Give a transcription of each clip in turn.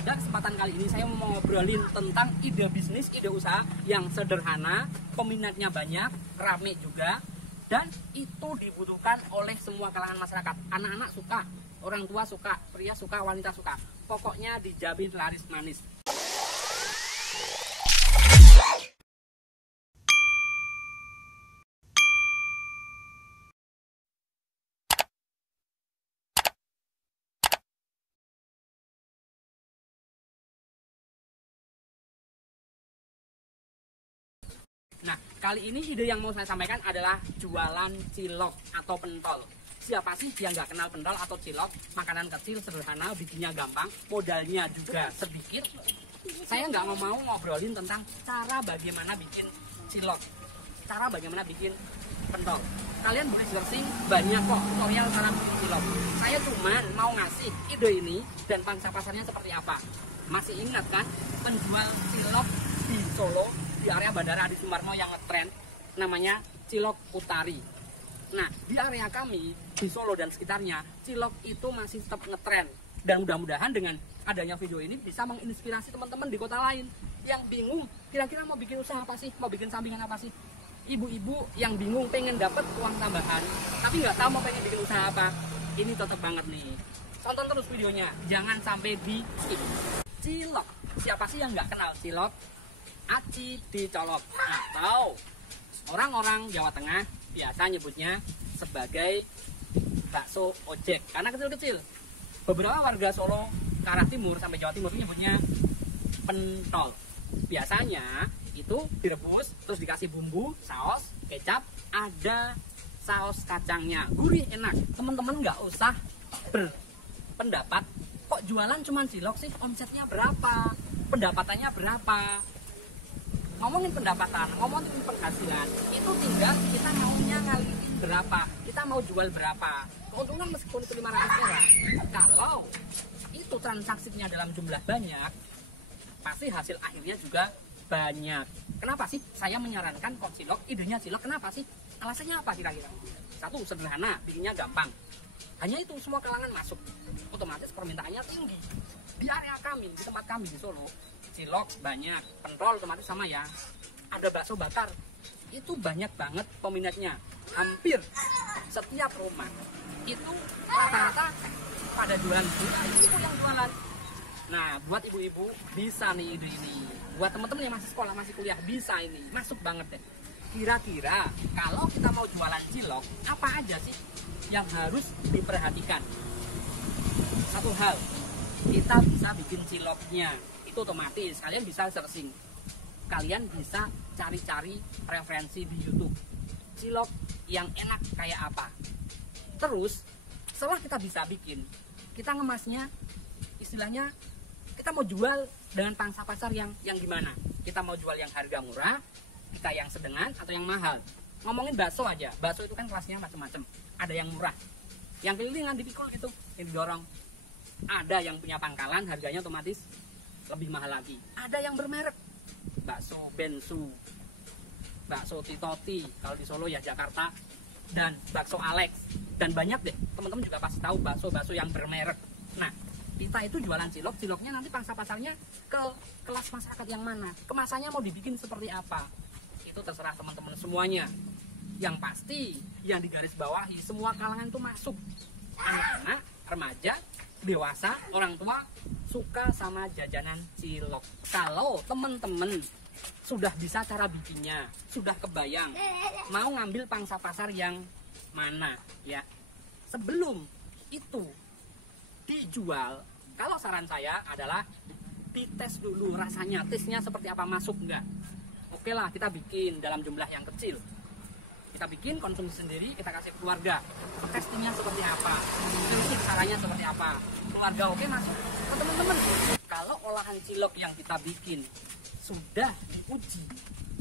pada kesempatan kali ini saya mau ngobrolin tentang ide bisnis, ide usaha yang sederhana, peminatnya banyak, rame juga, dan itu dibutuhkan oleh semua kalangan masyarakat. Anak-anak suka, orang tua suka, pria suka, wanita suka. Pokoknya dijamin laris manis. Nah, kali ini ide yang mau saya sampaikan adalah jualan cilok atau pentol. Siapa sih yang nggak kenal pentol atau cilok? Makanan kecil, sederhana, bikinnya gampang, modalnya juga sedikit. Saya nggak mau ngobrolin tentang cara bagaimana bikin cilok, cara bagaimana bikin pentol. Kalian boleh searching, banyak kok tutorial cara bikin cilok. Saya cuman mau ngasih ide ini dan pangsa pasarnya seperti apa. Masih ingat kan penjual cilok di Solo, di area Bandara Adi Sumarmo yang ngetren namanya Cilok Utari. Nah, di area kami di Solo dan sekitarnya, cilok itu masih tetap ngetren. Dan mudah-mudahan dengan adanya video ini bisa menginspirasi teman-teman di kota lain yang bingung kira-kira mau bikin usaha apa sih, mau bikin sampingan apa sih. Ibu-ibu yang bingung pengen dapat uang tambahan tapi nggak tahu mau pengen bikin usaha apa. Ini cocok banget nih. Tonton terus videonya, jangan sampai di skip. Cilok, siapa sih yang nggak kenal cilok? Aci dicolok atau orang-orang Jawa Tengah biasa nyebutnya sebagai bakso ojek karena kecil-kecil. Beberapa warga Solo ke arah timur sampai Jawa Timur nyebutnya pentol. Biasanya itu direbus terus dikasih bumbu, saus, kecap, ada saus kacangnya, gurih enak. Teman-teman nggak usah berpendapat kok jualan cuma cilok sih, omsetnya berapa, pendapatannya berapa. Ngomongin pendapatan, ngomongin penghasilan, itu tinggal kita maunya ngalihin berapa, kita mau jual berapa. Keuntungan meskipun itu 500 ribu, kalau itu transaksinya dalam jumlah banyak, pasti hasil akhirnya juga banyak. Kenapa sih saya menyarankan kok cilok, idenya cilok, kenapa sih? Alasannya apa kira-kira? Satu, sederhana, bikinnya gampang. Hanya itu semua kalangan masuk, otomatis permintaannya tinggi. Di area kami, di tempat kami di Solo, cilok banyak, pentol otomatis sama ya. Ada bakso bakar, itu banyak banget peminatnya. Hampir setiap rumah itu rata-rata pada jualan ibu yang jualan. Nah, buat ibu-ibu bisa nih ide ini. Buat teman-teman yang masih sekolah, masih kuliah bisa ini, masuk banget deh. Kira-kira kalau kita mau jualan cilok, apa aja sih yang harus diperhatikan? Satu hal, kita bisa bikin ciloknya. Itu otomatis kalian bisa searching, kalian bisa cari-cari referensi di YouTube cilok yang enak kayak apa. Terus setelah kita bisa bikin, kita ngemasnya, istilahnya kita mau jual dengan pangsa pasar yang gimana. Kita mau jual yang harga murah, kita yang sedengan atau yang mahal. Ngomongin bakso aja, bakso itu kan kelasnya macam-macam. Ada yang murah, yang kelilingan dipikul gitu, yang didorong. Ada yang punya pangkalan, harganya otomatis lebih mahal lagi. Ada yang bermerek, bakso Bensu, bakso Titoti kalau di Solo ya Jakarta, dan bakso Alex, dan banyak deh. Teman-teman juga pasti tahu bakso-bakso yang bermerek. Nah, kita itu jualan cilok, ciloknya nanti pangsa pasarnya ke kelas masyarakat yang mana, kemasannya mau dibikin seperti apa, itu terserah teman-teman semuanya. Yang pasti yang digaris bawahi semua kalangan itu masuk, anak-anak, remaja, dewasa, orang tua suka sama jajanan cilok. Kalau temen-temen sudah bisa cara bikinnya, sudah kebayang mau ngambil pangsa pasar yang mana ya, sebelum itu dijual, kalau saran saya adalah dites dulu rasanya, tesnya seperti apa, masuk enggak. Oke lah, kita bikin dalam jumlah yang kecil, kita bikin konsumsi sendiri, kita kasih keluarga, testingnya seperti apa, caranya seperti apa, keluarga oke masuk ke teman-teman. Kalau olahan cilok yang kita bikin sudah diuji,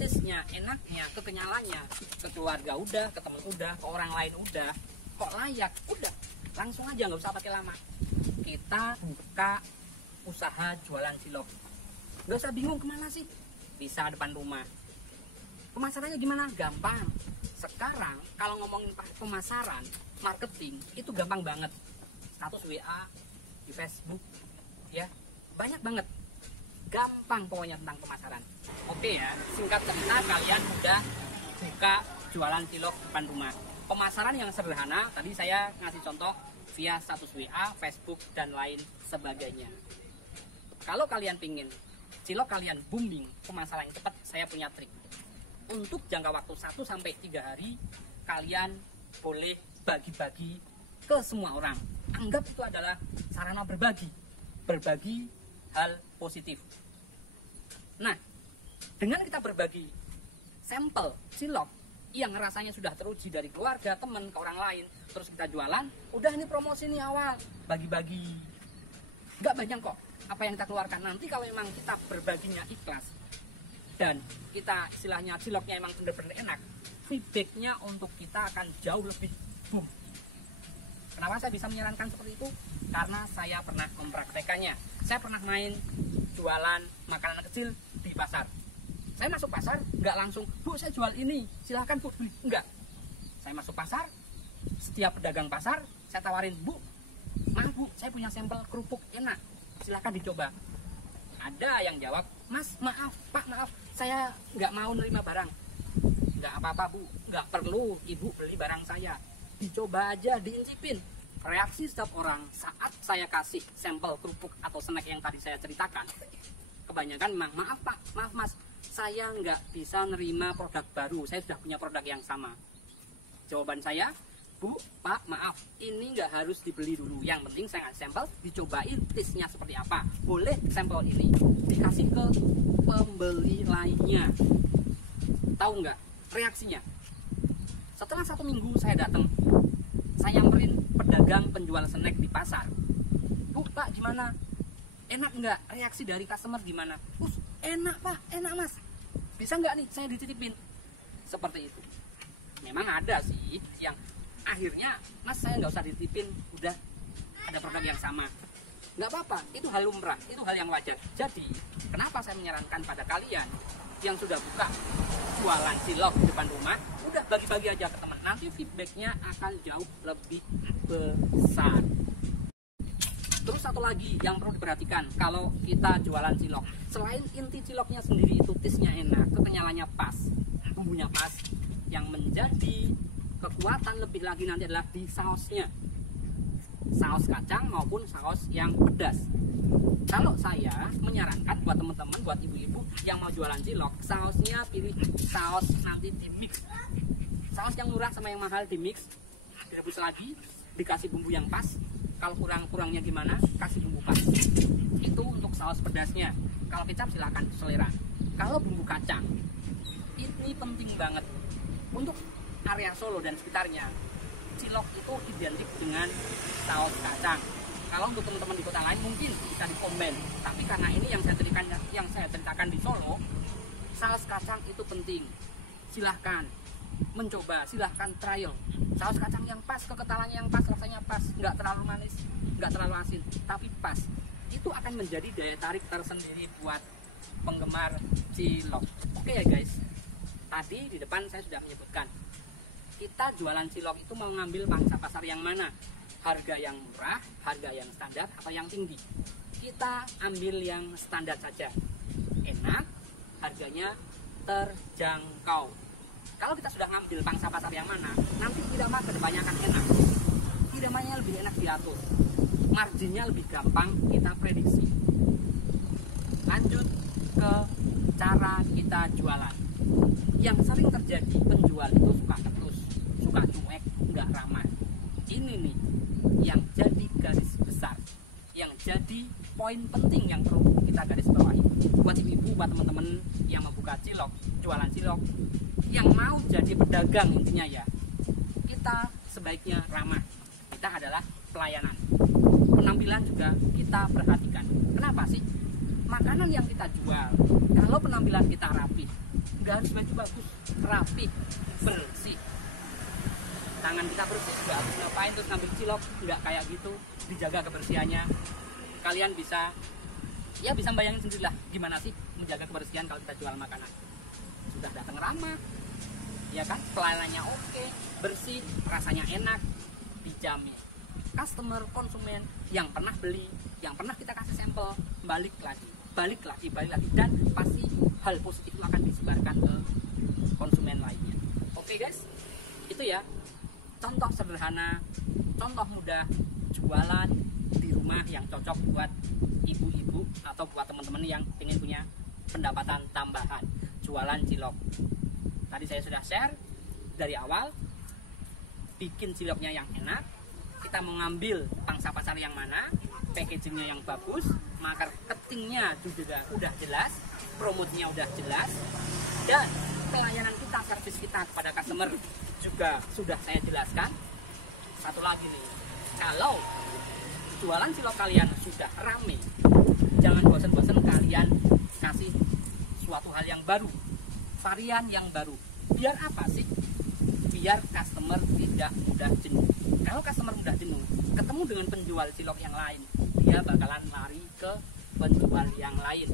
tesnya, enaknya, kekenyalannya, ke keluarga udah, ke teman udah, ke orang lain udah, kok layak, udah langsung aja, nggak usah pakai lama. Kita buka usaha jualan cilok, nggak usah bingung kemana sih, bisa depan rumah. Pemasarannya gimana? Gampang. Sekarang kalau ngomongin pemasaran, marketing itu gampang banget. Status WA di Facebook, ya, banyak banget. Gampang pokoknya tentang pemasaran. Oke ya, singkat cerita kalian udah buka jualan cilok depan rumah. Pemasaran yang sederhana, tadi saya ngasih contoh via status WA, Facebook, dan lain sebagainya. Kalau kalian pingin cilok kalian booming, pemasaran yang cepat, saya punya trik. Untuk jangka waktu 1-3 hari, kalian boleh bagi-bagi ke semua orang. Anggap itu adalah sarana berbagi hal positif. Nah, dengan kita berbagi sampel cilok yang rasanya sudah teruji dari keluarga, teman, ke orang lain, terus kita jualan, udah ini promosi nih awal, bagi-bagi. Nggak banyak kok apa yang kita keluarkan. Nanti kalau memang kita berbaginya ikhlas dan kita istilahnya ciloknya emang benar-benar enak, feedbacknya untuk kita akan jauh lebih boom. Kenapa saya bisa menyarankan seperti itu? Karena saya pernah mempraktekannya. Saya pernah main jualan makanan kecil di pasar. Saya masuk pasar, nggak langsung, Bu saya jual ini, silahkan Bu beli. Enggak. Saya masuk pasar, setiap pedagang pasar, saya tawarin, Bu, maaf Bu, saya punya sampel kerupuk enak, silahkan dicoba. Ada yang jawab, Mas maaf Pak, maaf, saya nggak mau nerima barang. Nggak apa-apa Bu, nggak perlu Ibu beli barang saya, dicoba aja, diincipin. Reaksi setiap orang saat saya kasih sampel kerupuk atau snack yang tadi saya ceritakan, kebanyakan memang, maaf Pak, maaf Mas, saya nggak bisa nerima produk baru, saya sudah punya produk yang sama. Jawaban saya, Bu, Pak, maaf, ini nggak harus dibeli dulu. Yang penting saya ngasih sampel, dicobain taste-nya seperti apa. Boleh sampel ini dikasih ke pembeli lainnya. Tahu nggak reaksinya? Setelah 1 minggu saya datang, saya nyamperin pedagang penjual snack di pasar. Bu, Pak, gimana? Enak nggak? Reaksi dari customer gimana? Enak Pak, enak Mas. Bisa nggak nih saya dititipin? Seperti itu. Memang ada sih yang akhirnya, Mas saya nggak usah dititipin, udah ada produk yang sama. Nggak apa-apa, itu hal lumrah, itu hal yang wajar. Jadi, kenapa saya menyarankan pada kalian yang sudah buka jualan cilok di depan rumah, udah bagi-bagi aja ke teman. Nanti feedbacknya akan jauh lebih besar. Terus satu lagi yang perlu diperhatikan kalau kita jualan cilok, selain inti ciloknya sendiri itu taste-nya enak, kekenyalannya pas, bumbunya pas, yang menjadi kekuatan lebih lagi nanti adalah di sausnya, saus kacang maupun saus yang pedas. Kalau saya menyarankan buat teman-teman, buat ibu-ibu yang mau jualan cilok, sausnya pilih saus nanti di mix, saus yang murah sama yang mahal di mix, direbus lagi, dikasih bumbu yang pas. Kalau kurang-kurangnya gimana, kasih bumbu pas. Itu untuk saus pedasnya. Kalau kecap silahkan selera. Kalau bumbu kacang, ini penting banget untuk area Solo dan sekitarnya. Cilok itu identik dengan saus kacang. Kalau untuk teman-teman di kota lain mungkin bisa dikomen. Tapi karena ini yang saya ceritakan di Solo, saus kacang itu penting. Silahkan mencoba, silahkan trial. Saus kacang yang pas, kekentalannya yang pas, rasanya pas, nggak terlalu manis, nggak terlalu asin, tapi pas. Itu akan menjadi daya tarik tersendiri buat penggemar cilok. Oke ya guys, tadi di depan saya sudah menyebutkan, kita jualan cilok itu mau ngambil pangsa pasar yang mana? Harga yang murah, harga yang standar, atau yang tinggi? Kita ambil yang standar saja. Enak, harganya terjangkau. Kalau kita sudah ngambil pangsa pasar yang mana, nanti irama kedepannya akan enak. Iramanya lebih enak diatur, marginnya lebih gampang kita prediksi. Lanjut ke cara kita jualan. Yang sering terjadi, penjual itu suka ketus, suka cuek, nggak ramah. Ini nih yang jadi garis besar, yang jadi poin penting yang perlu kita garis bawahi. Buat ibu-ibu, buat teman-teman yang membuka cilok, jualan cilok, yang mau jadi pedagang, intinya ya, kita sebaiknya ramah. Kita adalah pelayanan. Penampilan juga kita perhatikan. Kenapa sih? Makanan yang kita jual, kalau penampilan kita rapi, nggak harus baju bagus, rapi, bersih. Tangan kita bersih, nggak harus ngapain terus ngambil cilok, nggak kayak gitu. Dijaga kebersihannya. Kalian bisa bayangin sendirilah gimana sih menjaga kebersihan kalau kita jual makanan. Sudah datang ramah, ya kan, pelayanannya oke, bersih, rasanya enak, dijamin. Customer, konsumen yang pernah beli, yang pernah kita kasih sampel, balik lagi, dan pasti hal positif itu akan disebarkan ke konsumen lainnya. Oke guys, itu ya contoh sederhana, contoh mudah jualan di rumah yang cocok buat ibu-ibu atau buat teman-teman yang ingin punya pendapatan tambahan jualan cilok. Tadi saya sudah share dari awal, bikin ciloknya yang enak, kita mau ngambil pangsa pasar yang mana, packagingnya yang bagus, marketingnya juga udah jelas, promotenya udah jelas, dan pelayanan kita, servis kita kepada customer juga sudah saya jelaskan. Satu lagi nih, kalau jualan cilok kalian sudah rame, jangan bosan-bosan kalian kasih suatu hal yang baru, varian yang baru. Biar apa sih? Biar customer tidak mudah jenuh. Kalau customer mudah jenuh, ketemu dengan penjual cilok yang lain, dia bakalan lari ke penjual yang lain.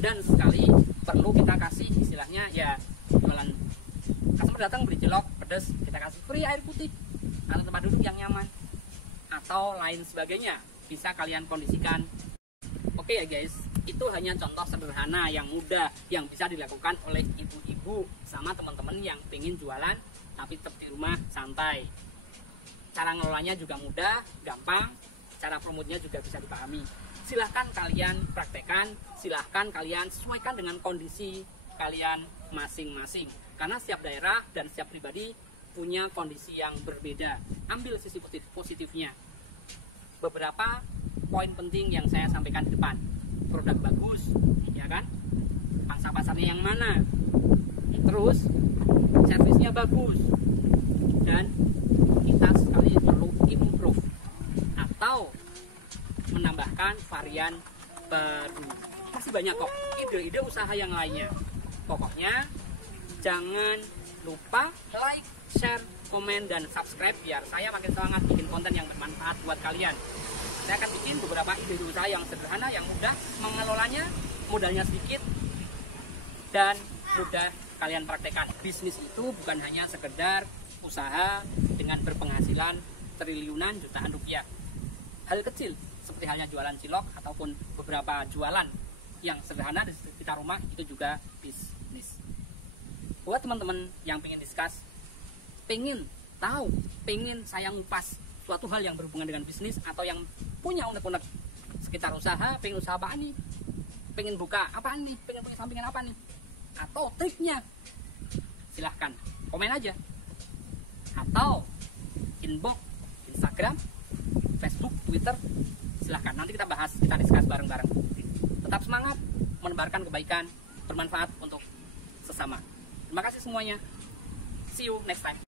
Dan sekali perlu kita kasih istilahnya ya, jualan customer datang beli cilok pedas, kita kasih free air putih atau tempat duduk yang nyaman atau lain sebagainya, bisa kalian kondisikan. Oke ya guys, itu hanya contoh sederhana yang mudah yang bisa dilakukan oleh ibu-ibu sama teman-teman yang pengen jualan tapi tetap di rumah santai. Cara ngelolanya juga mudah, gampang, cara promotnya juga bisa dipahami. Silahkan kalian praktekkan, silahkan kalian sesuaikan dengan kondisi kalian masing-masing, karena setiap daerah dan setiap pribadi punya kondisi yang berbeda. Ambil sisi positifnya. Beberapa poin penting yang saya sampaikan di depan. Produk bagus, ya kan? Pangsa pasarnya yang mana? Terus servisnya bagus, dan kita sekali perlu improve atau menambahkan varian baru. Masih banyak kok ide-ide usaha yang lainnya. Pokoknya jangan lupa like, share, komen, dan subscribe biar saya makin semangat bikin konten yang bermanfaat buat kalian. Saya akan bikin beberapa ide usaha yang sederhana, yang mudah mengelolanya, modalnya sedikit, dan mudah kalian praktekkan. Bisnis itu bukan hanya sekedar usaha dengan berpenghasilan triliunan jutaan rupiah. Hal kecil seperti halnya jualan cilok ataupun beberapa jualan yang sederhana di sekitar rumah itu juga bisnis. Buat teman-teman yang pengen discuss, pengen tahu, pengen saya ngupas suatu hal yang berhubungan dengan bisnis, atau yang punya unek-unek sekitar usaha, pengen usaha apa nih, pengen buka apa nih, pengen punya sampingan apa nih, atau triknya, silahkan komen aja, atau inbox Instagram, Facebook, Twitter, silahkan. Nanti kita bahas, kita discuss bareng-bareng. Tetap semangat, menebarkan kebaikan, bermanfaat untuk sesama. Terima kasih semuanya. See you next time.